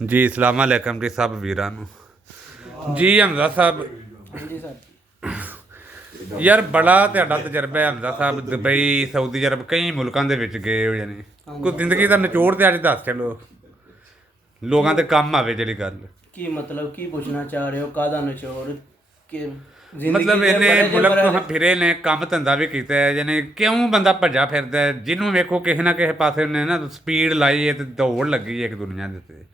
ਜੀ ਅਸਲਾਮ ਵਾਲੇਕਮ ਜੀ ਸਭ ਵੀਰਾਂ ਨੂੰ। ਜੀ ਹਮਜ਼ਾ ਸਾਹਿਬ, ਹਾਂਜੀ ਸਰ। ਯਾਰ ਬੜਾ ਤੁਹਾਡਾ ਤਜਰਬਾ ਹੈ ਹਮਜ਼ਾ ਸਾਹਿਬ, ਦੁਬਈ, ਸਾਊਦੀ ਅਰਬ, ਕਈ ਮੁਲਕਾਂ ਦੇ ਵਿੱਚ ਗਏ ਹੋ ਜਾਨੀ ਕੋਈ ਜ਼ਿੰਦਗੀ ਦਾ ਨਿਚੋੜ ਤੇ ਅੱਜ ਦੱਸ ਚਲੋ, ਲੋਕਾਂ ਤੇ ਕੰਮ ਆਵੇ ਜਿਹੜੀ ਗੱਲ। ਕੀ ਮਤਲਬ ਕੀ ਪੁੱਛਣਾ ਚਾਹ ਰਹੇ ਹੋ, ਕਾਹਦਾ ਨਿਚੋੜ ਕਿ ਮਤਲਬ ਇਹਨੇ ਮੁਲਕ ਤੋਂ ਫਿਰੇ ਨੇ, ਕੰਮ ਧੰਦਾ ਵੀ ਕੀਤਾ ਹੈ, ਯਾਨੀ ਕਿਉਂ ਬੰਦਾ ਭੱਜਾ ਫਿਰਦਾ ਹੈ? ਜਿਹਨੂੰ ਵੇਖੋ ਕਿਸੇ ਨਾ ਕਿਸੇ ਪਾਸੇ ਉਹਨੇ ਨਾ ਸਪੀਡ ਲਾਈ ਹੈ ਤੇ ਦੌੜ ਲੱਗੀ ਹੈ ਇੱਕ ਦੁਨੀਆ ਦੇ ਉੱਤੇ।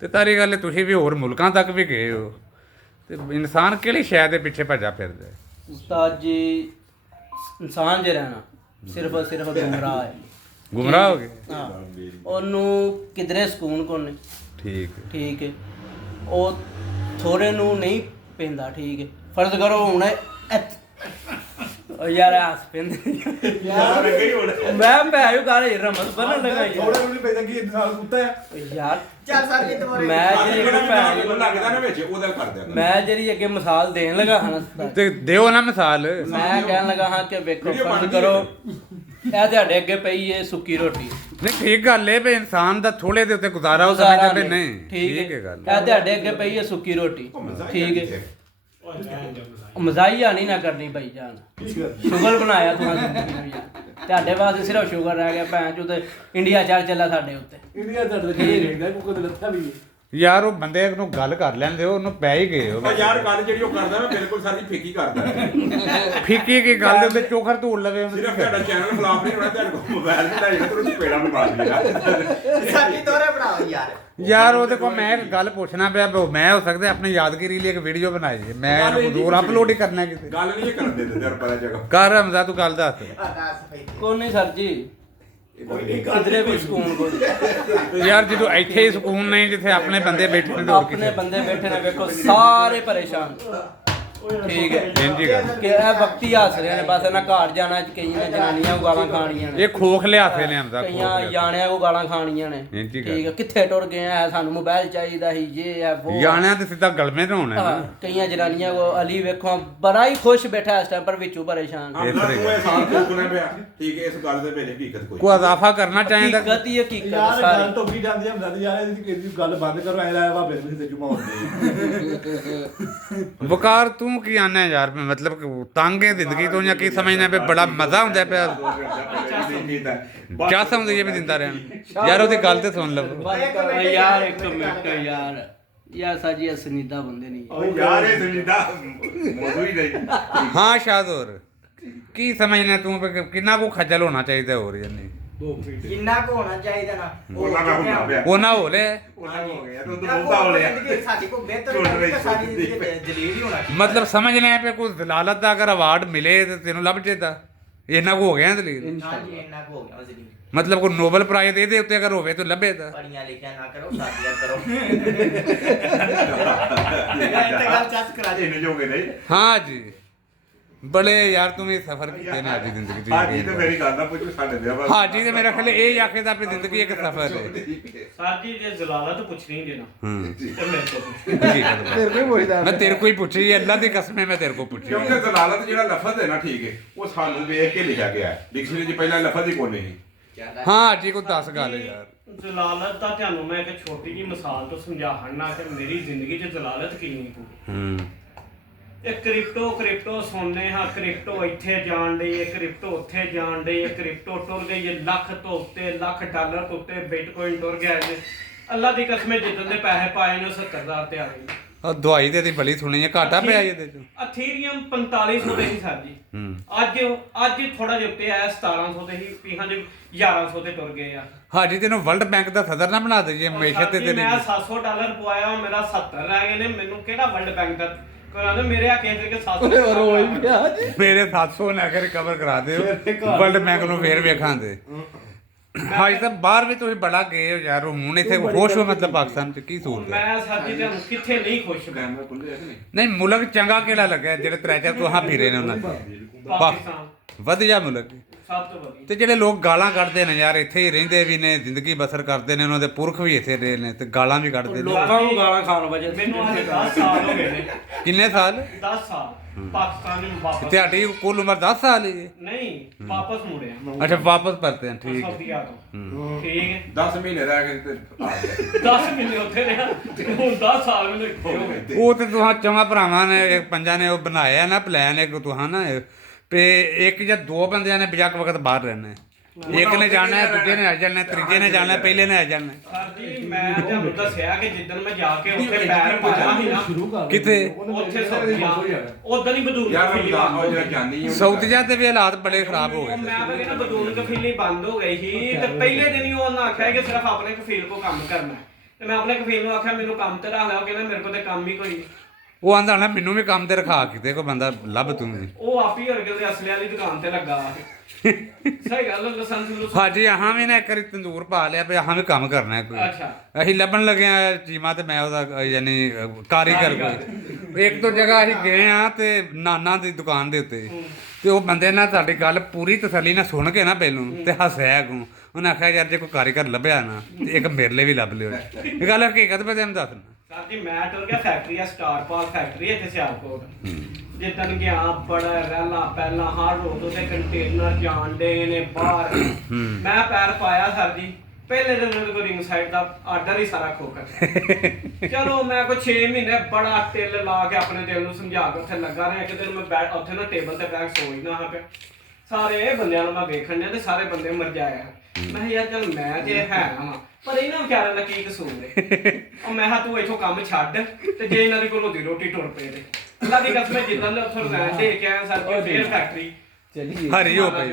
ਤੇ ਤਾਰੀ ਗੱਲ ਹੈ, ਤੁਸੀਂ ਵੀ ਹੋਰ ਮੁਲਕਾਂ ਤੱਕ ਵੀ ਗਏ ਹੋ, ਤੇ ਇਨਸਾਨ ਕਿਹੜੀ ਸ਼ੈ ਦੇ ਪਿੱਛੇ ਭੱਜਾ ਫਿਰਦਾ ਹੈ? ਉਸਤਾਦ ਜੀ, ਇਨਸਾਨ ਜੇ ਰਹਿਣਾ ਸਿਰਫ ਗੁੰਮਰਾਹ ਹੈ। ਗੁੰਮਰਾਹ ਹੋ ਗਏ। ਹਾਂ, ਉਹਨੂੰ ਕਿਧਰੇ ਸਕੂਨ ਕੋ ਨਹੀਂ। ਠੀਕ ਹੈ, ਉਹ ਥੋੜੇ ਨੂੰ ਨਹੀਂ ਪੈਂਦਾ। ਠੀਕ ਹੈ, ਫਰਜ਼ ਕਰੋ ਹੁਣ ਯਾਰ ਹੱਸ ਪੈਂਦੇ ਯਾਰ, ਮੈਂ ਭੈਣ ਗੱਲ ਰਮਜ਼ ਬਣਨ ਲਗਾ ਥੋੜਾ ਨੂੰ ਨਹੀਂ ਪੈਂਦਾ ਕਿ ਇਨਸਾਨ ਕੁੱਤਾ ਹੈ ਯਾਰ। 4 ਸਾਲ ਦੀ ਤੁਹਾਡੇ ਮੈਂ ਲੱਗਦਾ ਨਾ ਵਿੱਚ ਉਹਦਾ ਕਰ ਦਿਆ ਮੈਂ ਜਿਹੜੀ ਅੱਗੇ ਮਿਸਾਲ ਦੇਣ ਲੱਗਾ ਹਾਂ ਤੇ ਦਿਓ ਨਾ ਮਿਸਾਲ। ਮੈਂ ਕਹਿਣ ਲੱਗਾ ਹਾਂ ਕਿ ਵੇਖੋ, ਫਰਜ਼ ਕਰੋ ਇਹ ਤੁਹਾਡੇ ਅੱਗੇ ਪਈ ਹੈ ਸੁੱਕੀ ਰੋਟੀ। ਨਹੀਂ ਠੀਕ ਗੱਲ ਹੈ ਵੀ ਇਨਸਾਨ ਦਾ ਥੋੜੇ ਦੇ ਉੱਤੇ ਗੁਜ਼ਾਰਾ ਹੋ ਸਕਦਾ ਵੀ ਨਹੀਂ। ਠੀਕ ਹੈ ਗੱਲ। ਇਹ ਤੁਹਾਡੇ ਅੱਗੇ ਪਈ ਹੈ ਸੁੱਕੀ ਰੋਟੀ। ਠੀਕ ਹੈ, ਮਜ਼ਾਈਆ ਨਹੀਂ ਨਾ ਕਰਨੀ ਭਾਈ ਜਾਨ। ਸ਼ੁਗਰ ਬਣਾਇਆ ਤੁਸੀਂ ਜ਼ਿੰਦਗੀ ਨੂੰ ਯਾਰ, ਤੁਹਾਡੇ ਵਾਸਤੇ ਸਿਰਫ ਸ਼ੁਗਰ ਰਹਿ ਗਿਆ ਭੈਣ ਚੋਂ। ਤੇ ਇੰਡੀਆ ਚੱਲਾ ਸਾਡੇ ਉੱਤੇ। ਇੰਡੀਆ ਦਾ ਰੇਗਾ ਕੋਈ ਲੱਥਾ ਵੀ ਯਾਰ ਉਹ ਬੰਦੇ ਨੂੰ ਗੱਲ ਕਰ ਲੈਂਦੇ ਹੋ, ਉਹਨੂੰ ਪੈ ਹੀ ਗਏ ਹੋ ਯਾਰ। ਗੱਲ ਜਿਹੜੀ ਉਹ ਕਰਦਾ ਨਾ ਬਿਲਕੁਲ ਸਾਰੀ ਫੇਕੀ ਕਰਦਾ। ਫਿੱਕੀ ਕੀ ਗੱਲ ਦੇ ਉੱਤੇ ਚੋਖਰ ਧੂੜ ਲਵੇ ਉਹਨੂੰ। ਸਿਰਫ ਤੁਹਾਡਾ ਚੈਨਲ ਫਲਾਪ ਨਹੀਂ ਹੋਣਾ, ਤੁਹਾਡੇ ਕੋਲ ਮੋਬਾਈਲ ਬਣਾਈ ਨਾ ਤੁਹਾਨੂੰ ਚਪੇੜਾ ਵੀ ਮਾਰ ਦਿਆ। ਸਾਡੀ ਦੋਰੇ ਬਣਾਓ ਯਾਰ। ਯਾਰ ਉਹਦੇ ਕੋਲ ਮੈਂ ਇੱਕ ਗੱਲ ਪੁੱਛਣਾ ਪਿਆ, ਮੈਂ ਹੋ ਸਕਦਾ ਆਪਣੀ ਯਾਦਗਿਰੀ ਲਈ ਇੱਕ ਵੀਡੀਓ ਬਣਾਈ ਹੈ, ਮੈਂ ਹੋਰ ਅਪਲੋਡ ਹੀ ਕਰਨਾ ਕਿਤੇ। ਗੱਲ ਨਹੀਂ ਕਰਨ ਦਿੰਦੇ ਯਾਰ ਪਰਾ ਜਗ੍ਹਾ ਕਰ ਹਮਜ਼ਾ ਤੂੰ ਗੱਲ ਦੱਸ। ਕੋਈ ਨਹੀਂ ਸਰ ਜੀ, ਕਿਧਰੇ ਵੀ ਸਕੂਨ ਕੋ। ਯਾਰ ਜਦੋਂ ਇੱਥੇ ਹੀ ਸਕੂਨ ਨਹੀਂ, ਜਿੱਥੇ ਆਪਣੇ ਬੰਦੇ ਬੈਠੇ ਨੇ, ਹੋਰ ਆਪਣੇ ਬੰਦੇ ਬੈਠੇ ਨੇ, ਵੇਖੋ ਸਾਰੇ ਪਰੇਸ਼ਾਨ। ਠੀਕ ਹੈ, ਇੰਜੀ ਗੱਲ ਕਿ ਇਹ ਵਕਤੀ ਹੱਸ ਰਹੇ ਨੇ ਬਸ। ਇਹਨਾਂ ਘਰ ਜਾਣਾ, ਕਈਆਂ ਜਨਾਨੀਆਂ ਕੋ ਗਾਲਾਂ ਖਾਣੀਆਂ ਨੇ, ਇਹ ਖੋਖ ਲਿਆਥੇ ਨੇ ਹਮਜ਼ਾ, ਕਈਆਂ ਜਾਣਿਆਂ ਕੋ ਗਾਲਾਂ ਖਾਣੀਆਂ ਨੇ। ਇੰਜੀ ਗੱਲ। ਠੀਕ ਹੈ, ਕਿੱਥੇ ਟੁਰ ਗਏ ਆ, ਸਾਨੂੰ ਮੋਬਾਈਲ ਚਾਹੀਦਾ ਸੀ, ਜੇ ਹੈ ਉਹ। ਜਾਣਿਆ ਤੇ ਸਿੱਧਾ ਗਲਮੇ ਤੋਂ ਹੋਣਾ ਹਾਂ, ਕਈਆਂ ਜਨਾਨੀਆਂ ਕੋ ਅਲੀ ਵੇਖੋ ਬੜਾ ਹੀ ਖੁਸ਼ ਬੈਠਾ ਇਸ ਟਾਈਮ, ਪਰ ਵਿੱਚੋਂ ਪਰੇਸ਼ਾਨ। ਹਾਂ ਤੂੰ ਇਹ ਸਾਲ ਕੋਕਣਾ ਪਿਆ। ਠੀਕ ਹੈ, ਇਸ ਗੱਲ ਦੇ ਵਿੱਚ ਹਕੀਕਤ ਕੋਈ ਇਜ਼ਾਫਾ ਕਰਨਾ ਚਾਹੀਦਾ। ਹਕੀਕਤ ਹੀ ਹਕੀਕਤ ਯਾਰ ਸਾਰੀ। ਗੱਲ ਟੋਕੀ ਜਾਂਦੀ ਹੈ ਮਦਦ ਯਾਰ, ਇਹਦੀ ਗੱਲ ਬੰਦ ਕਰੋ। ਐ ਲਾਇਆ ਵਾ ਬਿਲਕੁਲ ਤੇ ਜੁਮਾਉਂਦੇ ਵਕਾਰ ਤੂੰ ਕੀ ਆਨਾ ਯਾਰ? ਮਤਲਬ ਤੰਗ ਹੈ ਜ਼ਿੰਦਗੀ ਤੋਂ ਜਾਂ ਕੀ ਸਮਝਣਾ ਪਿਆ? ਬੜਾ ਮਜ਼ਾ ਆਉਂਦਾ ਪਿਆ। ਕਿਆ ਸਮਝਦੀ ਹੈ ਵੀ ਦਿੰਦਾ ਰਹਿਣ? ਯਾਰ ਉਹਦੀ ਗੱਲ ਤੇ ਸੁਣ ਲਓ ਯਾਰ ਇੱਕ ਮਿੰਟ ਯਾਰ ਸਾਜੀ ਅਸਨੀਦਾ ਬੰਦੇ ਨਹੀਂ। ਉਹ ਯਾਰ ਇਹ ਸੁਣੀਦਾ ਮੋਦੂ ਹੀ ਨਹੀਂ। ਹਾਂ ਸ਼ਾਹਜ਼ੋਰ, ਕੀ ਸਮਝਣਾ ਤੂੰ ਕਿੰਨਾ ਕੋ ਖੱਜਲ ਹੋਣਾ ਚਾਹੀਦਾ? ਹੋਰ ਯਾਨੀ ਜਿੰਨਾ ਕੋ ਹੋਣਾ ਚਾਹੀਦਾ ਨਾ ਉਹਨਾਂ ਦਾ ਹੁੰਦਾ ਪਿਆ। ਉਹ ਨਾ ਹੋ ਲੈ। ਉਹਨਾਂ ਹੋ ਗਿਆ ਤੂੰ ਤਾਂ ਬਹੁਤਾ ਹੋ ਲਿਆ। ਸਾਡੀ ਕੋ ਬਿਹਤਰ ਸਾਡੀ ਜਲੀਲ ਹੀ ਹੋਣਾ। ਮਤਲਬ ਸਮਝਣਾ ਹੈ ਕੋਈ ਦਲਾਲਤ ਦਾ ਅਗਰ ਅਵਾਰਡ ਮਿਲੇ ਤੇ ਤੈਨੂੰ ਲੱਭ ਚੇਦਾ ਇੰਨਾ ਕੋ ਹੋ ਗਿਆ ਦਲੀਲ। ਹਾਂਜੀ ਇੰਨਾ ਕੋ ਹੋ ਗਿਆ ਜਲੀਲ। ਮਤਲਬ ਕੋਈ ਨੋਬਲ ਪ੍ਰਾਈਜ਼ ਇਹਦੇ ਉੱਤੇ ਅਗਰ ਹੋਵੇ ਤਾਂ ਲੱਭੇ ਤਾਂ। ਪੜੀਆਂ ਲਿਖਿਆ ਨਾ ਕਰੋ, ਸਾਡੀਆਂ ਕਰੋ। ਇਹ ਤਾਂ ਗੱਲ ਚੱਸ ਕਰਾ ਦੇ। ਇਹਨੇ ਜੋਗੇ ਨਹੀਂ। ਹਾਂ ਜੀ, ਬੜੇ ਯਾਰ ਤੂੰ ਵੀ ਸਫ਼ਰ ਕੀਤੇ ਨੇ ਆਪਣੀ ਜ਼ਿੰਦਗੀ ਚ। ਹਾਂ ਜੀ, ਤੇ ਮੇਰੀ ਗੱਲ ਦਾ ਪੁੱਛੋ ਸਾਡੇ ਦੇ ਬਸ। ਹਾਂ ਜੀ, ਤੇ ਮੇਰਾ ਖਿਆਲ ਇਹ ਆਖੇ ਦਾ ਆਪਣੀ ਜ਼ਿੰਦਗੀ ਇੱਕ ਸਫ਼ਰ ਹੈ। ਸਰ ਜੀ ਜੇ ਜ਼ਲਾਲਤ ਪੁੱਛਣੀ ਜੇ ਨਾ ਹੂੰ, ਤੇ ਮੇਰੇ ਤੋਂ ਪੁੱਛ। ਮੈਂ ਤੇਰੇ ਕੋਈ ਪੁੱਛੀ, ਅੱਲਾ ਦੀ ਕਸਮ ਹੈ ਮੈਂ ਤੇਰੇ ਕੋ ਪੁੱਛੀ। ਕਿਉਂਕਿ ਜ਼ਲਾਲਤ ਜਿਹੜਾ ਲਫ਼ਜ਼ ਹੈ ਨਾ, ਠੀਕ ਹੈ, ਉਹ ਸਾਨੂੰ ਵੇਖ ਕੇ ਲਿਖਿਆ ਗਿਆ ਹੈ। ਡਿਕਸ਼ਨਰੀ 'ਚ ਪਹਿਲਾਂ ਲਫ਼ਜ਼ ਹੀ ਕੋਈ ਨਹੀਂ। ਹਾਂ ਜੀ, ਕੋਈ 10 ਗੱਲ ਯਾਰ। ਜ਼ਲਾਲਤ ਦਾ ਤੁਹਾਨੂੰ ਮੈਂ ਇੱਕ ਛੋਟੀ ਜਿਹੀ ਮਿਸਾਲ ਤੋਂ ਸਮਝਾਉਣਾ ਕਿ ਮੇਰੀ ਜ਼ਿੰਦਗੀ 'ਚ ਜ਼ਲਾਲਤ ਕਿੰਨੀ ਹੋਈ। ਹੂੰ, ਇਹ ਕ੍ਰਿਪਟੋ ਸੁਣਨੇ ਹਾਂ, ਕ੍ਰਿਪਟੋ ਇੱਥੇ ਜਾਣ ਲਈ, ਇਹ ਕ੍ਰਿਪਟੋ ਉੱਥੇ ਜਾਣ ਲਈ, ਇਹ ਕ੍ਰਿਪਟੋ ਟੁਰ ਗਈ, ਇਹ ਲੱਖ ਤੋਂ ਉੱਤੇ, ਲੱਖ ਡਾਲਰ ਤੋਂ ਉੱਤੇ ਬਿਟਕੋਇਨ ਟੁਰ ਗਿਆ ਜੀ। ਅੱਲਾ ਦੀ ਕਸਮ, ਜਿੱਦਣ ਦੇ ਪੈਸੇ ਪਾਏ ਨੇ 70,000 ਤੇ ਆ ਗਏ। ਉਹ ਦਵਾਈ ਦੇ ਦੀ ਬੜੀ ਸੁਣੀ ਹੈ, ਘਾਟਾ ਪਿਆ ਇਹਦੇ ਚ। ਅਥੀਰੀਅਮ 4500 ਦੇ ਸੀ ਸਰ ਜੀ। ਅੱਜ ਥੋੜਾ ਜਿਹਾ ਉੱਤੇ ਆਇਆ, 1700 ਦੇ ਸੀ। ਪੀਹਾਂ ਦੇ 1100 ਤੇ ਟੁਰ ਗਏ ਆ। ਹਾਜੀ ਤੈਨੂੰ ਵਰਲਡ ਬੈਂਕ ਦਾ ਸਦਰ ਨਾ ਬਣਾ ਦਈਏ ਹਮੇਸ਼ਾ ਤੇ ਤੇਰੀ। ਮੈਂ $700 ਪਵਾਇਆ, ਉਹ ਮੇਰਾ 70 ਰਹਿ ਗਏ ਨੇ। ਮੈਨੂੰ ਕਿਹੜਾ ਵਰਲਡ ਬੈਂਕ ਦਾ ਕਹਿੰਦੇ ਮੇਰੇ ਆ ਕਹਿੰਦੇ ਕਿ 700 ਮੇਰੇ 700 ਨਾ ਕੇ ਰਿਕਵਰ ਕਰਾ ਦਿਓ, ਵਰਲਡ ਬੈਂਕ ਨੂੰ ਫੇਰ ਵੇਖਾਂਦੇ। ਹਾਜ ਤਾਂ ਬਾਹਰ ਵੀ ਤੁਸੀਂ ਬੜਾ ਗਏ ਹੋ ਯਾਰ, ਹੁਣ ਇੱਥੇ ਖੁਸ਼ ਹੋ? ਮਤਲਬ ਪਾਕਿਸਤਾਨ ਚ ਕੀ ਸੂਰਤ ਹੈ? ਮੈਂ ਸਾਡੀ ਤੁਹਾਨੂੰ ਕਿੱਥੇ ਨਹੀਂ ਖੁਸ਼ ਮੈਂ। ਨਹੀਂ ਮੁਲਕ ਚੰਗਾ ਕਿਹੜਾ ਲੱਗਾ ਜਿਹੜੇ 3-4 ਤੁਹਾਂ ਫਿਰੇ ਨੇ ਉਹਨਾਂ ਚ? ਪਾਕਿਸਤਾਨ ਵਧੀਆ ਮੁਲਕ। ਸਭ ਤੋਂ ਵਧੀਆ। ਤੇ ਜਿਹੜੇ ਲੋਕ ਗਾਲਾਂ ਕੱਢਦੇ ਨੇ ਯਾਰ ਇੱਥੇ ਹੀ ਰਹਿੰਦੇ ਵੀ ਨੇ ਜ਼ਿੰਦਗੀ ਬਸਰ ਕਰਦੇ ਨੇ ਉਹਨਾਂ ਦੇ ਪੁਰਖ ਵੀ ਇੱਥੇ ਰਹੇ ਨੇ ਤੇ ਗਾਲਾਂ ਵੀ ਕੱਢਦੇ ਨੇ ਲੋਕਾਂ ਨੂੰ ਗਾਲਾਂ ਖਾਣ ਵਜੇ ਮੈਨੂੰ ਅੱਜ 10 ਸਾਲ ਹੋ ਗਏ ਨੇ। ਕਿੰਨੇ ਸਾਲ 10 ਸਾਲ ਪਾਕਿਸਤਾਨ ਨੂੰ ਵਾਪਸ ਤੁਹਾਡੀ ਕੁੱਲ ਉਮਰ 10 ਸਾਲ ਹੀ ਹੈ ਨਹੀਂ ਵਾਪਸ ਮੁੜਿਆ ਅੱਛਾ ਵਾਪਸ ਪਰਤੇ हैं ठीक है ਸਾਊਦੀਆ ਤੋਂ ਠੀਕ ਹੈ 10 ਮਹੀਨੇ ਰਹਿ ਕੇ ਤੇ ਆ ਗਿਆ 10 ਮਹੀਨੇ ਉੱਥੇ ਰਿਹਾ ਤੇ ਹੁਣ 10 ਸਾਲ ਮੈਨੂੰ ਇੱਥੇ ਹੋ ਗਏ। ਉਹ ਤੇ ਤੁਹਾਂ ਚਵਾਂ ਭਰਾਵਾਂ ਨੇ ਇੱਕ ਪੰਜਾਂ ਨੇ ਉਹ ਬਣਾਇਆ ਨਾ ਪਲਾਨ ਇੱਕ ਤੁਹਾਂ ਨਾ ਤੇ ਇੱਕ ਜਾਂ ਦੋ ਬੰਦਿਆਂ ਨੇ ਬਜਕ ਵਕਤ ਬਾਹਰ ਰਹਿਣਾ ਹੈ। ਇੱਕ ਨੇ ਜਾਣਾ ਹੈ, ਦੂਜੇ ਨੇ ਆ ਜਾਣਾ ਹੈ, ਤੀਜੇ ਨੇ ਜਾਣਾ ਹੈ, ਪਹਿਲੇ ਨੇ ਆ ਜਾਣਾ ਹੈ। ਸਰ ਜੀ ਮੈਂ ਤੁਹਾਨੂੰ ਦੱਸਿਆ ਕਿ ਜਿੱਦਣ ਮੈਂ ਜਾ ਕੇ ਉੱਥੇ ਪੈਰ ਪਾਇਆ ਸੀ ਨਾ ਕਿੱਥੇ ਉੱਥੇ ਸਾਊਦੀਆ ਉਦੋਂ ਹੀ ਬਦੂਨ ਯਾਰ ਕਫੀਲੀ ਮੈਂ ਬੰਦ ਹੋ ਜਿਹੜਾ ਗਈ। ਜਾਨੀ ਸਾਊਦੀਆ ਤੇ ਵੀ ਹਾਲਾਤ ਬੜੇ ਖਰਾਬ ਹੋ ਉਹ ਗਏ ਮੈਂ ਤਾਂ ਕਹਿੰਦਾ ਬਦੂਨ ਕਫੀਲੀ ਬੰਦ ਹੋ ਗਈ ਸੀ ਤੇ ਪਹਿਲੇ ਦਿਨ ਹੀ ਉਹਨਾਂ ਆਖਿਆ ਕਿ ਸਿਰਫ ਆਪਣੇ ਕਫੀਲ ਕੋ ਕੰਮ ਕਰਨਾ ਹੈ ਤੇ ਮੈਂ ਆਪਣੇ ਕਫੀਲ ਨੂੰ ਆਖਿਆ ਮੈਨੂੰ ਕੰਮ ਤੇ ਰੱਖ ਲਿਆ। ਉਹ ਕਹਿੰਦਾ ਮੇਰੇ ਕੋਲ ਤੇ ਕੰਮ ਹੀ ਕੋਈ ਨਹੀਂ। ਉਹ ਆਂਦਾ ਨਾ ਮੈਨੂੰ ਵੀ ਕੰਮ ਤੇ ਰਖਾ ਕਿਤੇ ਕੋਈ ਬੰਦਾ ਲੱਭ ਤੂੰ ਵੀ ਉਹ ਆਪ ਹੀ ਹਰਗਲ ਦੇ ਅਸਲੇ ਵਾਲੀ ਦੁਕਾਨ ਤੇ ਲੱਗਾ ਸਹੀ ਗੱਲ ਲਾਇਸੈਂਸ ਨੂੰ ਹਾਂਜੀ ਆਹਾਂ ਵੀ ਨਾ ਇੱਕ ਵਾਰੀ ਤੰਦੂਰ ਪਾ ਲਿਆ ਵੀ ਆਹਾਂ ਵੀ ਕੰਮ ਕਰਨਾ ਹੈ ਕੋਈ ਅੱਛਾ ਅਸੀਂ ਲੱਭਣ ਲੱਗੇ ਆ ਚੀਮਾ ਤੇ ਮੈਂ ਉਹਦਾ ਯਾਨੀ ਕਾਰੀਗਰ ਕੋਈ ਇੱਕ ਦੋ ਜਗ੍ਹਾ ਅਸੀਂ ਗਏ ਆ ਤੇ ਨਾਨਾ ਦੀ ਦੁਕਾਨ ਦੇ ਉੱਤੇ ਤੇ ਉਹ ਬੰਦੇ ਨਾਲ ਸਾਡੀ ਗੱਲ ਪੂਰੀ ਤਸੱਲੀ ਨਾਲ ਸੁਣ ਕੇ ਨਾ ਪਹਿਲੋਂ ਤੇ ਹੱਸਿਆ ਅੱਗੋਂ ਉਹਨੇ ਆਖਿਆ ਯਾਰ ਜੇ ਕੋਈ ਕਾਰੀਗਰ ਲੱਭਿਆ ਨਾ ਤੇ ਇੱਕ ਮੇਰੇ ਲਈ ਵੀ ਲੱਭ ਲਿਓ ਇਹ ਗੱਲ ਹਕੀਕਤ ਮੈਂ ਤੈਨੂੰ ਦੱਸਣਾ ਸਰ ਜੀ ਮੈਂ ਟੁਰ ਗਿਆ ਫੈਕਟਰੀ ਆ ਸਟਾਰ ਪਾਲ ਫੈਕਟਰੀ ਇੱਥੇ ਸਿਆਲਕੋਟ ਜਿੱਦਣ ਗਿਆ ਬੜਾ ਰਹਿਲਾ ਪਹਿਲਾਂ ਹਰ ਰੋਜ਼ ਉਹਦੇ ਕੰਟੇਨਰ ਜਾਂਦੇ ਨੇ ਬਾਹਰ ਮੈਂ ਪੈਰ ਪਾਇਆ ਸਰ ਜੀ ਪਹਿਲੇ ਦਿਨ ਉਹਦੇ ਕੋਲ ਰਿੰਗ ਸਾਈਡ ਦਾ ਆਰਡਰ ਹੀ ਸਾਰਾ ਖੋਖਰ ਚਲੋ ਮੈਂ ਕੋਈ 6 ਮਹੀਨੇ ਬੜਾ ਟਿੱਲ ਲਾ ਕੇ ਆਪਣੇ ਦਿਲ ਨੂੰ ਸਮਝਾ ਕੇ ਉੱਥੇ ਲੱਗਾ ਰਿਹਾ। ਇੱਕ ਦਿਨ ਮੈਂ ਉੱਥੇ ਨਾ ਟੇਬਲ ਤੇ ਬੈਠ ਸੋਚਦਾ ਹਾਂ ਪਿਆ ਸਾਰੇ ਬੰਦਿਆਂ ਨੂੰ ਮੈਂ ਵੇਖਣ ਡਿਆ ਤੇ ਸਾਰੇ ਬੰਦੇ ਮਰ ਜਾਇਆ ਮੈਂ ਕਿਹਾ ਯਾਰ ਚੱਲ ਮੈਂ ਜੇ ਹੈ ਨਾ ਪਰ ਇਹਨਾਂ ਵਿਚਾਰਿਆਂ ਦਾ ਕੀ ਕਸੂਰ ਹੈ। ਉਹ ਮੈਂ ਕਿਹਾ ਤੂੰ ਇੱਥੋਂ ਕੰਮ ਛੱਡ ਤੇ ਜੇ ਇਹਨਾਂ ਦੀ ਕੋਲੋਂ ਦੀ ਰੋਟੀ ਟੁਰ ਪਏ ਤੇ ਅੱਲਾ ਦੀ ਕਸਮ ਜਿੱਦਾਂ ਦੇ ਉੱਥੋਂ ਰਹਿਣ ਦੇ ਕੇ ਆਇਆ ਸਰ ਜੀ ਫੇਰ ਫੈਕਟਰੀ ਚਲੀ ਹਰੀ ਹੋ ਪਈ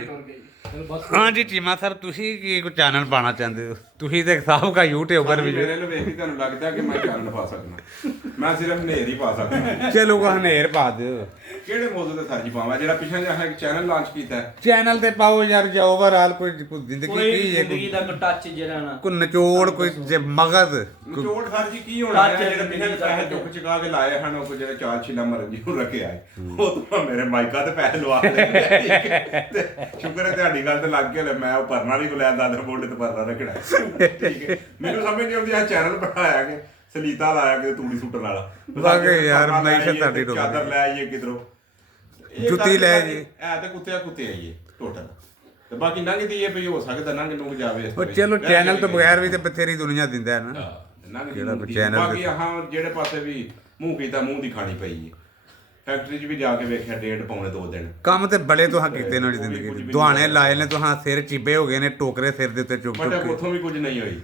ਹਾਂਜੀ ਚੀਮਾ ਸਰ ਤੁਸੀਂ ਕੀ ਕੋਈ ਚੈਨਲ ਪਾਣਾ ਚਾਹੁੰਦੇ ਹੋ ਤੁਸੀਂ ਤੇ ਸਾਹਬ ਕਾ ਯੂਟਿਊਬਰ ਵੀ ਮੇਰੇ ਨੂੰ ਵੇਖ ਕੇ ਤੁਹਾਨੂੰ ਲੱਗਦਾ ਕਿ ਮੈਂ ਚਾਨਣ ਪਾ ਸਕਦਾ ਮੈਂ ਸਿਰਫ ਹਨੇਰ ਹੀ ਪਾ ਸਕਦਾ ਚਲੋ ਕੋ ਹਨੇਰ ਪਾ ਦਿਓ ਕਿਹੜੇ ਮੌਜੂ ਤੇ ਸਾਜੀ ਪਾਵਾਂ ਜਿਹੜਾ ਪਿਛਾ ਜਿਹਾ ਇੱਕ ਚੈਨਲ ਲਾਂਚ ਕੀਤਾ ਹੈ ਚੈਨਲ ਤੇ ਪਾਓ ਯਾਰ ਜੇ ਓਵਰਆਲ ਕੋਈ ਜ਼ਿੰਦਗੀ ਕੋਈ ਕੀ ਹੈ ਜ਼ਿੰਦਗੀ ਦਾ ਕੋਈ ਟੱਚ ਜਿਹੜਾ ਨਾ ਕੋਈ ਨਿਚੋੜ ਕੋਈ ਜੇ ਮਗਜ਼ ਨਿਚੋੜ ਸਰ ਜੀ ਕੀ ਹੋਣਾ ਹੈ ਟੱਚ ਜਿਹੜੇ ਪਿਛਾ ਜ਼ਿੰਦਗੀ ਦਾ ਪੈਸੇ ਚੁੱਕ ਚੁਕਾ ਕੇ ਲਾਏ ਹਨ ਉਹ ਜਿਹੜੇ 4-6 ਮਰਜੀ ਨੂੰ ਰੱਖਿਆ ਹੈ ਉਹ ਤਾਂ ਮੇਰੇ ਮਾਈਕਾ ਤੇ ਪੈਸੇ ਲਵਾ ਲਏ ਤੇ ਸ਼ੁਕਰ ਹੈ ਤੁਹਾਡੀ ਗੱਲ ਤੇ ਲੱਗ ਕੇ ਮੈਂ ਉਹ ਪਰਨਾ ਨਹੀਂ ਕੋਲਿਆ ਦਾਦਰ ਬੋਰਡ ਤੇ ਪਰਨਾ ਰੱਖਣਾ ਠੀਕ ਹੈ ਮੈਨੂੰ ਸਮਝ ਨਹੀਂ ਆਉਂਦੀ ਆ ਚੈਨਲ ਬਣਾਇਆ ਕਿ ਸਲੀਤਾ ਲਾਇਆ ਕਿ ਤੂੜੀ ਸੁੱਟਣ ਵਾਲਾ ਵਾਕਈ ਯਾਰ ਮੈਸ਼ਤ ਤੁਹਾਡੀ ਡੁੱਬ ਚਾਦਰ ਗਈ। ਲੈ ਆਈਏ ਕਿਧਰੋਂ ਜੁੱਤੀ ਲੈ ਜੀ ਐ ਤੇ ਕੁੱਤੇ ਆਈਏ ਟੋਟਲ ਤੇ ਬਾਕੀ ਨੰਗ ਦੀ ਇਹ ਵੀ ਹੋ ਸਕਦਾ ਨੰਗ ਨੂੰ ਜਾਵੇ ਇਸ ਉਹ ਤਰ੍ਹਾਂ ਚਲੋ ਹੀ। ਚੈਨਲ ਤੋਂ ਬਗੈਰ ਵੀ ਤੇ ਬਥੇਰੀ ਦੁਨੀਆ ਦਿੰਦਾ ਹੈ ਨਾ ਨੰਗ ਜਿਹੜਾ ਦੀ channel ਬਾਕੀ ਤੇ- ਆਹਾਂ ਜਿਹੜੇ ਪਾਸੇ ਵੀ ਮੂੰਹ ਕੀਤਾ ਮੂੰਹ ਦੀ ਖਾਣੀ ਪਈ ਹੈ ਫੈਕਟਰੀ 'ਚ ਵੀ ਜਾ ਕੇ ਵੇਖਿਆ 1.5 ਪੌਣੇ 2 ਦਿਨ ਕੰਮ ਤੇ ਬੜੇ ਤੁਹਾਂ ਕੀਤੇ ਨੇ ਜ਼ਿੰਦਗੀ ਦੇ ਦੁਹਾਣੇ ਲਾਏ ਨੇ ਤੁਹਾਂ ਸਿਰ ਚੀਬੇ ਹੋ ਗਏ ਨੇ ਟੋਕਰੇ ਸਿਰ ਦੇ ਉੱਤੇ ਚੁੱਕ ਬਟ ਚੁੱਕ ਕੇ ਉੱਥੋਂ ਵੀ ਕੁਝ ਨਹੀਂ ਹੋਈ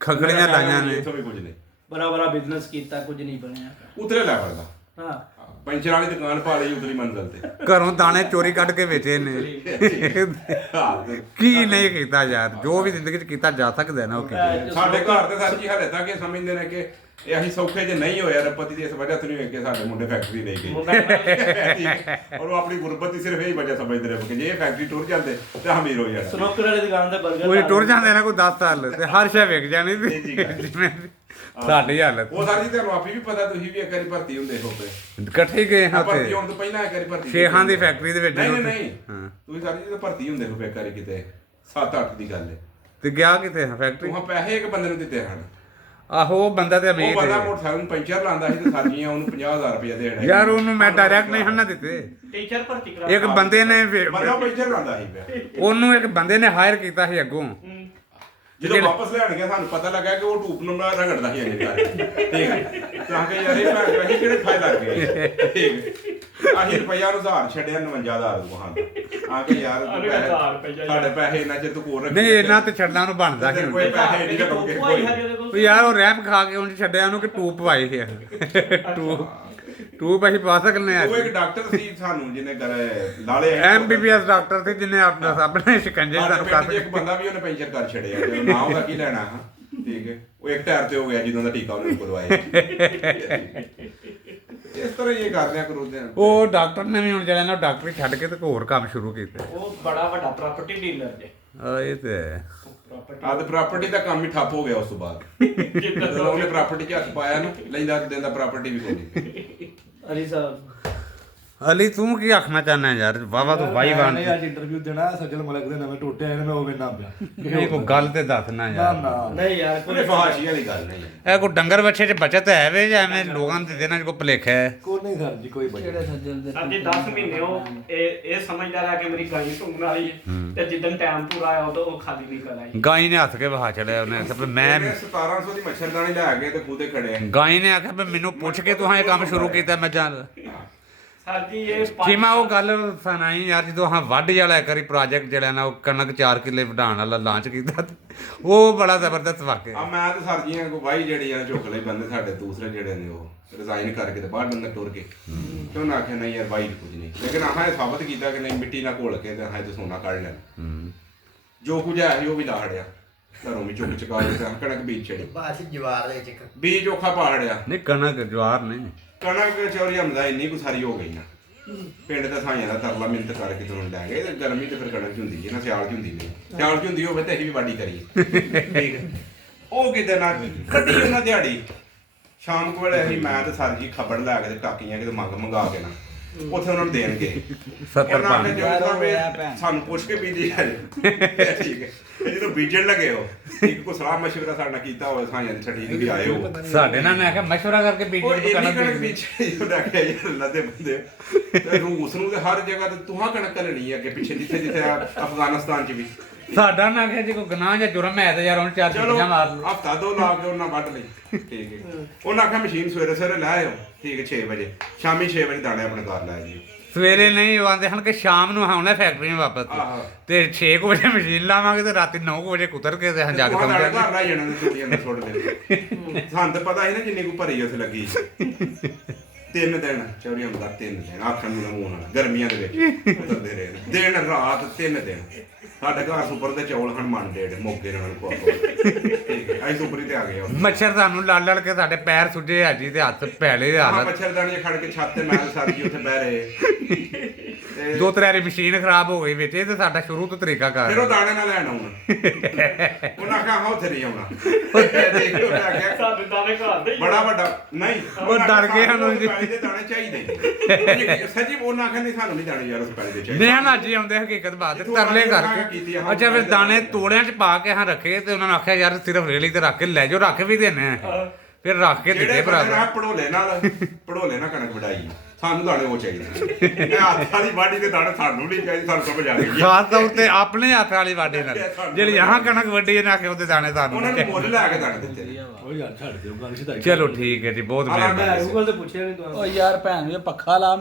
ਖਗੜੀਆਂ ਲਾਈਆਂ ਨੇ ਇੱਥੋਂ ਵੀ ਕੁਝ ਨਹੀਂ ਬੜਾ ਬਿਜ਼ਨਸ ਕੀਤਾ ਕੁਝ ਨਹੀਂ ਬਣਿਆ ਉਤਰੇ ਲੈਵਲ ਦਾ ਹਾਂ ਪੈਂਚਰ ਵਾਲੀ ਦੁਕਾਨ ਪਾ ਲਈ ਉਤਲੀ ਮੰਜ਼ਲ ਤੇ ਘਰੋਂ ਦਾਣੇ ਚੋਰੀ ਕੱਢ ਕੇ ਵੇਚੇ ਨੇ ਹਾਂ, ਤੇ ਕੀ ਨਹੀਂ ਕੀਤਾ ਯਾਰ ਜੋ ਵੀ ਜ਼ਿੰਦਗੀ 'ਚ ਕੀਤਾ ਜਾ ਸਕਦਾ ਹੈ ਨਾ ਉਹ ਕੀਤਾ ਸਾਡੇ ਘਰ ਤੇ ਸਰ ਜੀ ਹਲੇ ਤੱਕ ਇਹ ਸਮਝਦੇ ਨੇ ਕਿ ਇਹ ਅਸੀਂ ਸੌਖੇ ਜੇ ਨਹੀਂ ਹੋਇਆ ਰੱਪਤੀ ਦੀ ਇਸ ਵਜ੍ਹਾ ਤੋਂ ਨਹੀਂ ਹੋਏ ਕਿ ਸਾਡੇ ਮੁੰਡੇ ਫੈਕਟਰੀ ਲੈ ਗਏ ਠੀਕ ਹੈ। ਔਰ ਉਹ ਆਪਣੀ ਗੁਰਬਤ ਦੀ ਸਿਰਫ ਇਹੀ ਵਜ੍ਹਾ ਸਮਝਦੇ ਨੇ ਕਿ ਜੇ ਇਹ ਫੈਕਟਰੀ ਟੁਰ ਜਾਂਦੇ ਤੇ ਅਮੀਰ ਹੋ ਜਾਣਾ ਸਨੋਕਰ ਵਾਲੀ ਦੁਕਾਨ ਤੇ 버ਗਰ ਕੋਈ ਟੁਰ ਜਾਂਦੇ ਨਾ ਕੋਈ 10 ਸਾਲ ਤੇ ਹਰ ਸ਼ੈ ਵਿਕ ਜਾਣੀ ਸੀ ਜੀ ਗੱਲ। ਜਿਵੇਂ ਸਾਡੀ ਹਾਲਤ ਉਹ ਸਰ ਜੀ ਤੁਹਾਨੂੰ ਆਪੀ ਵੀ ਪਤਾ ਤੁਸੀਂ ਵੀ ਇੱਕ ਵਾਰੀ ਭਰਤੀ ਹੁੰਦੇ ਹੋ ਪਏ ਇਕੱਠੇ ਗਏ ਹਾਂ ਭਰਤੀ ਉੱਥੇ ਹੋਣ ਤੋਂ ਪਹਿਲਾਂ ਇੱਕ ਵਾਰੀ ਭਰਤੀ ਸ਼ੇਖਾਂ ਦੀ ਫੈਕਟਰੀ ਦੇ ਵਿੱਚ ਨਹੀਂ ਉੱਥੇ। ਨਹੀਂ ਹਾਂ। ਤੁਸੀਂ ਸਰ ਜੀ ਜਦੋਂ ਭਰਤੀ ਹੁੰਦੇ ਹੋ ਇੱਕ ਵਾਰੀ ਕਿਤੇ 7-8 ਦੀ ਗੱਲ ਹੈ ਤੇ ਗਿਆ ਕਿੱਥੇ ਹਾਂ ਫੈਕਟਰੀ ਤੁਹਾਂ ਪੈਸੇ ਇੱਕ ਬੰਦੇ ਨੂੰ ਦਿੱਤੇ ਹਨ ਆਹੋ ਉਹ ਬੰਦਾ ਤੇ ਉਹ ਅਮੀਰ ਬੰਦਾ ਹੈ ਮੋਟਰਸਾਈਕਲ ਨੂੰ ਪੈਂਚਰ ਲਾਉਂਦਾ ਸੀ ਤੇ ਸਾਡੀਆਂ ਉਹਨੂੰ 50000 ਰੁਪਏ ਦੇਣਾ ਯਾਰ ਉਹਨੂੰ ਮੈਂ ਡਾਇਰੈਕਟ ਨਹੀਂ ਹਨਾ ਦਿੱਤੇ ਟੀਚਰ ਭਰਤੀ ਕਰਾ ਇੱਕ ਬੰਦੇ ਨੇ ਬੰਦਾ ਪੈਂਚਰ ਲਾਉਂਦਾ ਸੀ ਪਿਆ ਉਹਨੂੰ ਇੱਕ ਬੰਦੇ ਨੇ ਹਾਇਰ ਕੀਤਾ ਸੀ ਅੱਗੋਂ ਜਦੋਂ ਵਾਪਸ ਲੈਣ ਗਿਆ ਸਾਨੂੰ ਪਤਾ ਲੱਗਾ ਕਿ ਉਹ ਟੂਪ ਨੂੰ ਮੈਂ ਰਗੜਦਾ ਸੀ ਅਜੇ ਤੱਕ ਠੀਕ ਹੈ ਤਾਂ ਕਿ ਯਾਰ ਇਹ ਮੈਂ ਅਸੀਂ ਕਿਹੜੇ ਖਾਏ ਲੱਗ ਗਏ ਠੀਕ ਅਸੀਂ ਰੁਪਈਆ ਨੂੰ 1000 ਛੱਡਿਆ 59000 ਨੂੰ ਹਾਂ ਆ ਕੇ ਯਾਰ ਤੂੰ ਪੈਸੇ- ਸਾਡੇ ਪੈਸੇ ਇੰਨਾ ਚਿਰ ਤੂੰ ਕੋਲ ਰੱਖ ਨਹੀਂ ਇਹਨਾਂ ਤੇ ਛੱਡਾਂ ਨੂੰ ਬਣਦਾ ਕਿ ਕੋਈ ਪੈਸੇ ਨਹੀਂ ਰੱਖੋਗੇ ਭਾਈ ਹਜੇ ਉਹਦੇ ਕੋਲ ਉਹ ਯਾਰ ਉਹ ਰੈਂਪ ਖਾ ਕੇ ਉਹਨੇ ਛੱਡਿਆ ਉਹਨੂੰ ਕਿ ਟੂਪ ਪਾਈ ਹੈ ਟੂਪ ਅਸੀਂ ਪਾ ਸਕਨੇ ਆ ਉਹ ਇੱਕ ਡਾਕਟਰ ਸੀ ਸਾਨੂੰ ਜਿਹਨੇ ਲਾਲੇ ਐਮਬੀਬੀਐਸ ਡਾਕਟਰ ਸੀ ਜਿਹਨੇ ਆਪਣਾ ਆਪਣੇ ਸ਼ਿਕੰਜੇ ਸਾਡੇ ਸਾਨੂੰ ਪਿੰਡ 'ਚ ਕੱਟ ਇੱਕ ਬੰਦਾ ਵੀ ਉਹਨੇ ਪੈਂਚਰ ਕਰ ਛੜਿਆ ਜਦੋਂ ਨਾ ਉਹਦਾ ਕੀ ਲੈਣਾ ਹਾਂ ਠੀਕ ਹੈ ਉਹ ਇੱਕ ਟਾਇਰ ਤੇ ਹੋ ਗਿਆ ਜਦੋਂ ਦਾ ਟੀਕਾ ਉਹਨੇ ਲਵਾਇਆ ਇਸ ਤਰ੍ਹਾਂ ਹੀ ਇਹ ਕਰਦੇ ਆ ਕਰੋਦੇ ਆ ਉਹ ਡਾਕਟਰ ਨੇ ਵੀ ਹੁਣ ਜਿਹੜਾ ਨਾ ਡਾਕਟਰੀ ਛੱਡ ਕੇ ਤੇ ਹੋਰ ਕੰਮ ਸ਼ੁਰੂ ਕੀਤਾ ਉਹ ਬੜਾ ਵੱਡਾ ਪ੍ਰਾਪਰਟੀ ਡੀਲਰ ਜੇ ਇਹ ਤੇ ਹੈ। ਆਦ ਪ੍ਰਾਪਰਟੀ ਦਾ ਕੰਮ ਹੀ ਠੱਪ ਹੋ ਗਿਆ ਉਸ ਤੋਂ ਬਾਅਦ ਜਦੋਂ ਉਹਨੇ ਪ੍ਰਾਪਰਟੀ 'ਚ ਹੱਥ ਪਾਇਆ ਨਾ ਲੈਂਦਾ ਦਿਨ ਦਾ ਪ੍ਰਾਪਰਟੀ ਵੀ ਕੋਈ ਨਹੀਂ ਅਰੀ ਸਾਹਿਬ ਅਲੀ ਤੂੰ ਕੀ ਆਖਣਾ ਚਾਹੁੰਦਾ ਯਾਰ ਵਾਵਾ ਤੂੰ ਵਾਈ ਬਣ ਨਹੀਂ ਅੱਜ ਇੰਟਰਵਿਊ ਦੇਣਾ ਸੱਜਣ ਮਲਕ ਦੇ ਨਵੇਂ ਟੋਟੇ ਆਏ ਨੇ ਮੈਂ ਉਹ ਵੇਨਾ ਪਿਆ ਨਹੀਂ ਕੋਈ ਗੱਲ ਤੇ ਦੱਸਣਾ ਨਾ ਯਾਰ ਨਾ ਨਹੀਂ ਯਾਰ ਕੋਈ ਫਹਾਸ਼ੀ ਵਾਲੀ ਗੱਲ ਨਹੀਂ ਇਹ ਕੋਈ ਡੰਗਰ ਬੱਚੇ 'ਚ ਬਚਤ ਹੈ ਵੇ ਜਾਂ ਐਵੇਂ ਲੋਕਾਂ ਨੂੰ ਦੇਣਾ ਕੋਈ ਭੁਲੇਖਾ ਹੈ ਕੋਈ ਨਹੀਂ ਸਰ ਜੀ ਕੋਈ ਕਿਹੜੇ ਬਜਟ ਸੱਜਣ ਦੇ ਸਰ ਜੀ 10 ਮਹੀਨੇ ਉਹ ਇਹ ਸਮਝਦਾ ਰਿਹਾ ਕਿ ਮੇਰੀ ਗਾਈ ਢੂੰਘਣ ਵਾਲੀ ਹੈ ਤੇ ਜਿੱਦਣ ਟਾਈਮ ਪੂਰਾ ਆਇਆ ਉਦੋਂ ਉਹ ਖਾਲੀ ਨਹੀਂ ਕਰਾਈ ਗਾਈ ਨੇ ਹੱਥ ਕੇ ਵਹਾ ਚੜਿਆ ਉਹਨੇ ਆਖਿਆ ਵੀ ਮੈਂ 1700 ਦੀ ਮੱਛਰਦਾਨੀ ਲੈ ਕੇ ਤੇ ਖੂਦੇ ਖੜੇ ਆ ਗਾਈ ਨੇ ਆਖਿਆ ਵੀ ਮੈਨੂੰ ਪੁੱਛ ਕੇ ਤੂੰ ਇਹ ਕੰਮ ਸ਼ੁਰੂ ਕੀਤਾ ਮੈਂ ਜਾਣ ਸਰ ਜੀ ਇਹ ਕੀਮਾ ਉਹ ਗੱਲ ਸੁਣਾਈ ਯਾਰ ਜਦੋਂ ਹਾਂ ਵਾਢੀ ਵਾਲਾ ਇੱਕ ਵਾਰੀ ਪ੍ਰੋਜੈਕਟ ਜਿਹੜਾ ਨਾ ਉਹ ਕਣਕ 4 ਕਿੱਲੇ ਵਢਾਉਣ ਵਾਲਾ ਲਾਂਚ ਕੀਤਾ ਉਹ ਬੜਾ ਜ਼ਬਰਦਸਤ ਵਾਕਿਆ ਆ ਮੈਂ ਤੇ ਸਰਜੀਆਂ ਕੋ ਵਾਈ ਜਿਹੜੀ ਆ ਝੁਕ ਲਈ ਬੰਦੇ ਸਾਡੇ ਦੂਸਰੇ ਜਿਹੜੇ ਨੇ ਉਹ ਰਿਜ਼ਾਈਨ ਕਰਕੇ ਤੇ ਬਾਹਰ ਬੰਦਾ ਟੁਰ ਕੇ ਤੇ ਉਹਨਾਂ ਆਖਿਆ ਨਹੀਂ ਯਾਰ ਵਾਈ ਕੁਝ ਨਹੀਂ ਲੇਕਿਨ ਆਹਾਂ ਇਹ ਸਾਬਤ ਕੀਤਾ ਕਿ ਨਹੀਂ ਮਿੱਟੀ ਨਾਲ ਘੋਲ ਕੇ ਤੇ ਆਹਾਂ ਤੇ ਸੋਨਾ ਕੱਢ ਲੈਣਾ ਜੋ ਕੁਝ ਹੈ ਉਹ ਵੀ ਲਾ ਹੜਿਆ ਘਰੋਂ ਵੀ ਚੁੱਕ ਚੁਕਾ ਕੇ ਤੇ ਕਣਕ ਬੀਜ ਛੜੀ ਬਾਅਦ ਚ ਜਵਾਰ ਦੇ ਵਿੱਚ ਇੱਕ ਬੀਜ ਔਖਾ ਪਾੜਿਆ ਨਹੀਂ ਕਣਕ ਜਵਾਰ ਨਹੀਂ ਕਣਕ ਚੌਰੀ ਹਮਦਾ ਇੰਨੀ ਕੁ ਸਾਰੀ ਹੋ ਗਈ ਨਾ ਪਿੰਡ ਦਾ ਸਾਈਆਂ ਦਾ ਤਰਲਾ ਮਿੰਤ ਕਰਕੇ ਤੁਹਾਨੂੰ ਲੈ ਗਏ ਤੇ ਗਰਮੀ ਤੇ ਫਿਰ ਕਣਕ 'ਚ ਹੁੰਦੀ ਹੈ ਨਾ ਸਿਆਲ 'ਚ ਹੁੰਦੀ ਨਹੀਂ ਸਿਆਲ 'ਚ ਹੁੰਦੀ ਹੋਵੇ ਤੇ ਅਸੀਂ ਵੀ ਵਾਢੀ ਕਰੀਏ ਠੀਕ ਹੈ ਉਹ ਕਿਤੇ ਨਾ ਕੱਢੀ ਉਹਨਾਂ ਦਿਹਾੜੀ ਸ਼ਾਮ ਕੋਲ ਅਸੀਂ ਮੈਂ ਤੇ ਸਰ ਜੀ ਖਬਰ ਲੈ ਕੇ ਤੇ ਟਾਕੀਆਂ ਕਿਤੇ ਮੰਗਾ ਕੇ ਨਾ ਉੱਥੇ ਉਹਨਾਂ ਨੂੰ ਦੇਣਗੇ 70 ਉਹਨਾਂ ਨੇ ਪਾਣੀ ਜਦੋਂ ਵੀ ਸਾਨੂੰ ਪੁੱਛ ਕੇ ਬੀਜੀ ਯਾਰ ਠੀਕ ਹੈ ਤੇ ਜਦੋਂ ਬੀਜਣ ਲੱਗੇ ਹੋ ਇੱਕ ਕੋ ਸਲਾਹ ਮਸ਼ਵਰਾ ਸਾਡੇ ਨਾਲ ਕੀਤਾ ਹੋਵੇ ਸਾਈਆਂ ਦੀ ਛੱਡੀ ਵੀ ਆਏ ਹੋ ਸਾਡੇ ਨਾਲ ਮੈਂ ਕਿਹਾ ਮਸ਼ਵਰਾ ਕਰਕੇ ਉਹ ਬੀਜੀ ਇੰਨੀ ਕਣਕ ਕਣਕ ਬੀਜੀ ਉਹ ਰੱਖਿਆ ਯਾਰ ਅੱਲਾ ਦੇ ਬੰਦੇ ਤੇ ਰੂਸ ਨੂੰ ਤੇ ਹਰ ਜਗ੍ਹਾ ਤੇ ਤੁਹਾਂ ਕਣਕ ਲੈਣੀ ਹੈ ਅੱਗੇ ਪਿੱਛੇ ਜਿੱਥੇ ਜਿੱਥੇ ਅਫਗਾਨਿਸਤਾਨ 'ਚ ਵੀ ਸਾਡਾ ਮੈਂ ਕਿਹਾ ਜੇ ਕੋਈ ਗੁਨਾਹ ਜਾਂ ਜੁਰਮ ਹੈ ਤੇ ਯਾਰ ਹੁਣ ਚਾਰ ਚਲੋ ਚੀਜ਼ਾਂ ਮਾਰ ਲਓ ਹਫਤਾ ਦੋ ਲਾ ਕੇ ਉਹਨਾਂ ਵੱਢ ਲਈ ਠੀਕ ਹੈ ਉਹਨਾਂ ਆਖਿਆ ਮਸ਼ੀਨ ਸਵੇਰੇ ਸਵੇਰੇ ਲੈ ਆਇਓ ਠੀਕ ਹੈ 6 ਵਜੇ ਸ਼ਾਮੀ 6 ਵਜੇ ਦਾਣੇ ਆਪਣੇ ਘਰ ਲੈ ਆਇਓ ਸਵੇਰੇ ਨਹੀਂ ਉਹ ਆਂਦੇ ਹਨ ਕਿ ਸ਼ਾਮ ਨੂੰ ਆਉਣਾ ਫੈਕਟਰੀ ਨੂੰ ਵਾਪਸ ਆਹੋ। ਤੇ 6 ਵਜੇ ਮਸ਼ੀਨ ਲਾਵਾਂਗੇ ਤੇ ਰਾਤੀ 9 ਵਜੇ ਕੁਤਰ ਕੇ ਤੇ ਹਾਂ ਜਾ ਕੇ ਤੁਹਾਂ ਦਾਣੇ ਸਮਝਾਂਗੇ ਘਰ ਲੈ ਜਾਣਾ ਤੇ ਚੋਰੀਆਂ ਦਾ ਸੁੱਟ ਦੇ ਸਾਨੂੰ ਤਾਂ ਪਤਾ ਸੀ ਨਾ ਜਿੰਨੀ ਕੋ ਭਰੀ ਉੱਥੇ ਲੱਗੀ 3 ਦਿਨ ਚੌਰੀ ਹੁੰਦਾ 3 ਦਿਨ ਆਖਣ ਨੂੰ ਮੂੰਹ ਨਾਲ ਗਰਮੀਆਂ ਦੇ ਵਿੱਚ ਉਤਰਦੇ ਰਹੇ ਨੇ। ਦਿਨ ਰਾਤ 3 ਦਿਨ ਸਾਡੇ ਘਰ ਸੁਪਰ ਦੇ ਚੌਲ ਹਨ ਮਨ ਡੇਢ ਮੋਗੇ ਨਾਲ ਕੋ ਠੀਕ ਹੈ ਅਸੀਂ ਸੁਪਰੀ ਤੇ ਆ ਗਏ ਹੁਣ ਮੱਛਰ ਸਾਨੂੰ ਲੜ ਲੜ ਕੇ ਸਾਡੇ ਪੈਰ ਸੁੱਜੇ ਹਾਜੀ ਤੇ ਹੱਥ ਪੈਲੇ ਆਹ ਹਾਲਤ ਮੱਛਰਦਾਨੀਆਂ ਖੜ ਕੇ ਛੱਤ ਤੇ ਮੈਂ ਸਰ ਜੀ ਉੱਥੇ ਬਹਿ ਰਹੇ ਤੇ ਦੋ ਤਰਾਰੀ ਮਸ਼ੀਨ ਖਰਾਬ ਹੋ ਗਈ ਵਿੱਚ ਇਹ ਤੇ ਸਾਡਾ ਸ਼ੁਰੂ ਤੋਂ ਤਰੀਕਾ ਫਿਰ ਉਹ ਕਰ ਦਾਣੇ ਨਾਲ ਲੈਣ ਆਉਣਾ ਉਹਨਾਂ ਆਖਿਆ ਹਾਂ ਉੱਥੇ ਨਹੀਂ ਆਉਣਾ ਦੇਖੋ ਉਹਨੇ ਆਖਿਆ ਸਾਡੇ ਦਾਣੇ ਘਰ ਦੇ ਹੀ ਆ। ਬੜਾ ਵੱਡਾ ਨਹੀਂ ਉਹ ਡਰ ਗਏ ਹਨ ਉਹ ਜੀ। ਪੈਲੀ ਦੇ ਦਾਣੇ ਚਾਹੀਦੇ ਨੇ। ਸੱਚੀ ਉਹਨਾਂ ਆਖਿਆ ਨਹੀਂ ਸਾਨੂੰ ਨਹੀਂ ਦਾਣੇ ਯਾਰ ਉਸ ਪੈਲੀ ਦੇ ਚਾਹੀਦੇ ਨਿਹਨ ਅੱਜ ਹੀ ਆਉਂਦੇ ਹਕੀਕਤ ਬਾਤ ਜਿੱਥੋਂ ਤਰਲੇ ਆਉਂਦੇ ਉਹਨਾਂ ਕਰਕੇ ਕੀਤੀ ਆ, ਹਾਂ, ਅੱਛਾ ਫਿਰ ਪਹਿਲੇ ਦਾਣੇ ਦਾਣੇ ਤੋੜਿਆਂ ਚ ਪਾ ਕੇ ਹਾਂ ਰੱਖੇ ਤੇ ਉਹਨਾਂ ਨੇ ਆਖਿਆ ਯਾਰ ਸਿਰਫ ਰੇਲੀ ਤੇ ਰੱਖ ਕੇ ਲੈ ਜਾਓ ਰੱਖ ਵੀ ਦੇਣੇ ਆ ਫਿਰ ਰੱਖ ਕੇ ਦਿੱਤੇ ਜਿਹੜੇ ਭਰਾ ਭਰਾ ਪੜੋਲੇ ਨਾਲ ਕਣਕ ਵਢਾਈ ਸਾਨੂੰ ਦਾਣੇ ਉਹ ਚਾਹੀਦੇ ਇਹ ਹੱਥ ਵਾਲੀ ਵਾਢੀ ਦੇ ਦਾਣੇ ਸਾਨੂੰ ਨਹੀਂ ਚਾਹੀਦੇ ਸਾਨੂੰ ਸਮਝ ਆ ਗਈ ਖਾਸ ਤੌਰ ਤੇ ਆਪਣੇ ਹੱਥ ਵਾਲੀ ਵਾਢੀ ਨਾਲ ਜਿਹੜੀ ਯਹਾਂ ਕਣਕ ਵੱਢੀ ਇਹਨਾਂ ਕੇ ਉਹਦੇ ਦਾਣੇ ਸਾਨੂੰ ਉਹਨਾਂ ਨਹੀਂ ਨੂੰ ਮੁੱਲ ਲੈ ਕੇ ਦਾਣੇ ਦਿੱਤੇ ਨੇ। ਉਹ ਯਾਰ ਛੱਡ ਦਿਓ ਗੱਲ ਸਿੱਧਾ ਚਲੋ ਠੀਕ ਹੈ ਜੀ ਬਹੁਤ ਮਿਹਰਬਾਨੀ ਗੂਗਲ ਤੇ ਪੁੱਛਿਆ ਨਹੀਂ ਤੂੰ ਉਹ ਯਾਰ ਭੈਣ ਵੀ ਪੱਖਾ ਲਾ